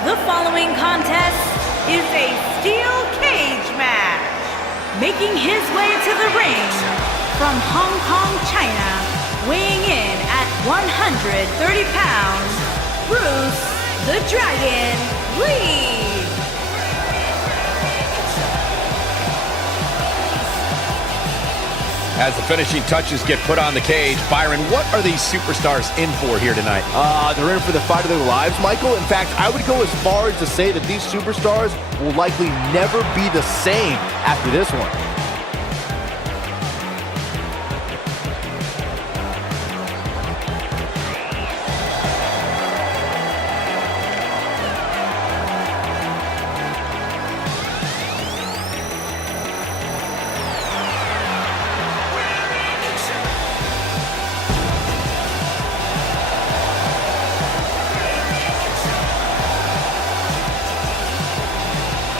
The following contest is a steel cage match. Making his way to the ring from Hong Kong, China, weighing in at 130 pounds, Bruce the Dragon Lee. As the finishing touches get put on the cage, Byron, what are these superstars in for here tonight? They're in for the fight of their lives, Michael. In fact, I would go as far as to say that these superstars will likely never be the same after this one.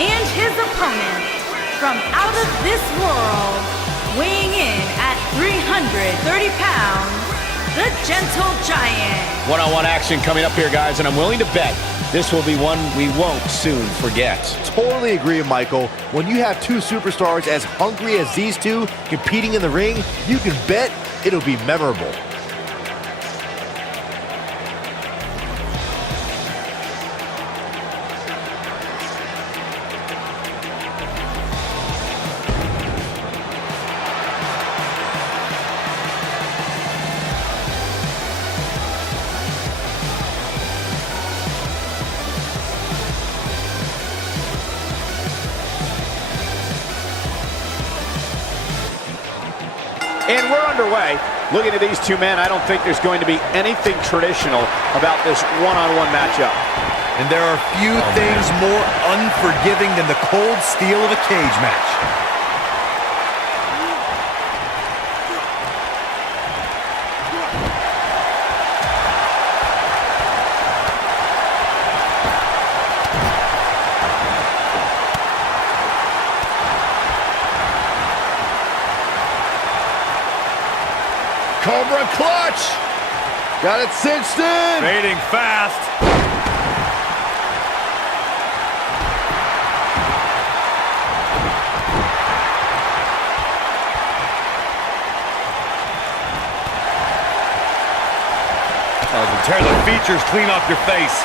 And his opponent, from out of this world, weighing in at 330 pounds, the Gentle Giant. One-on-one action coming up here, guys, and I'm willing to bet this will be one we won't soon forget. Totally agree, Michael. When you have two superstars as hungry as these two competing in the ring, you can bet it'll be memorable. And we're underway. Looking at these two men, I don't think there's going to be anything traditional about this one-on-one matchup. And there are few things more unforgiving than the cold steel of a cage match. Cobra clutch! Got it cinched in! Fading fast. Tear the features clean off your face.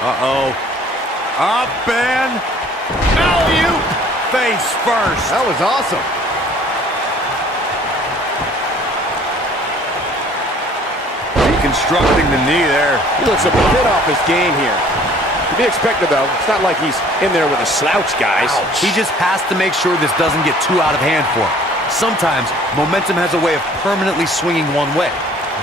Uh-oh. Up and alley-oop, face first. That was awesome. Deconstructing the knee there. He looks a bit off his game here. To be expected, though. It's not like he's in there with a slouch, guys. Ouch. He just has to make sure this doesn't get too out of hand for him. Sometimes, momentum has a way of permanently swinging one way.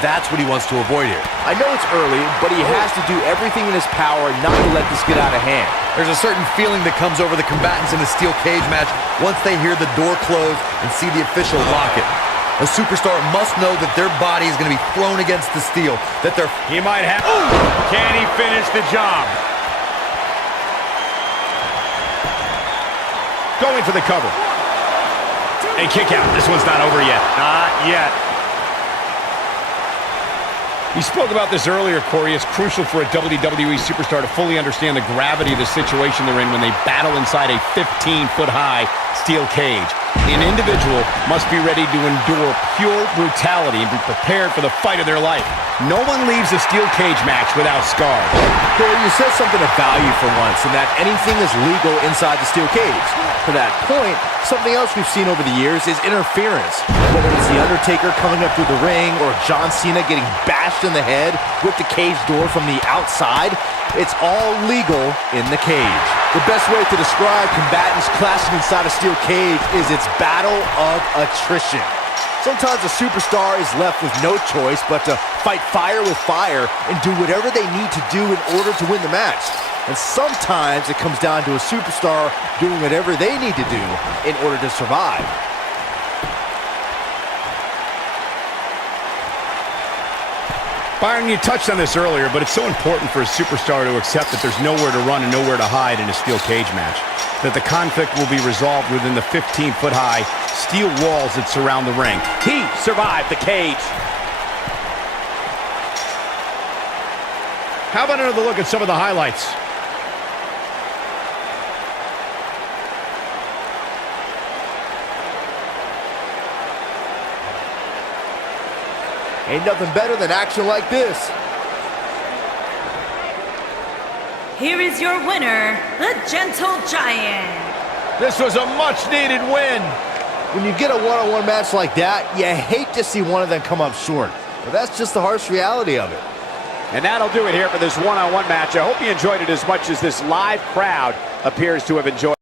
That's what he wants to avoid here. I know it's early, but he has to do everything in his power not to let this get out of hand. There's a certain feeling that comes over the combatants in a steel cage match once they hear the door close and see the official lock it. A superstar must know that their body is going to be thrown against the steel, that they're... He might have... Can he finish the job? Going for the cover. And kick out. This one's not over yet. Not yet. We spoke about this earlier, Corey. It's crucial for a WWE superstar to fully understand the gravity of the situation they're in when they battle inside a 15-foot-high steel cage. An individual must be ready to endure pure brutality and be prepared for the fight of their life. No one leaves a steel cage match without scars. Corey, you said something of value for once, in that anything is legal inside the steel cage. To that point, something else we've seen over the years is interference. Whether it's The Undertaker coming up through the ring or John Cena getting bashed in the head with the cage door from the outside, it's all legal in the cage. The best way to describe combatants clashing inside a steel cage is its battle of attrition. Sometimes a superstar is left with no choice but to fight fire with fire and do whatever they need to do in order to win the match. And sometimes it comes down to a superstar doing whatever they need to do in order to survive. Byron, you touched on this earlier, but it's so important for a superstar to accept that there's nowhere to run and nowhere to hide in a steel cage match. That the conflict will be resolved within the 15-foot-high steel walls that surround the ring. He survived the cage. How about another look at some of the highlights? Ain't nothing better than action like this. Here is your winner, the Gentle Giant. This was a much-needed win. When you get a one-on-one match like that, you hate to see one of them come up short. But that's just the harsh reality of it. And that'll do it here for this one-on-one match. I hope you enjoyed it as much as this live crowd appears to have enjoyed.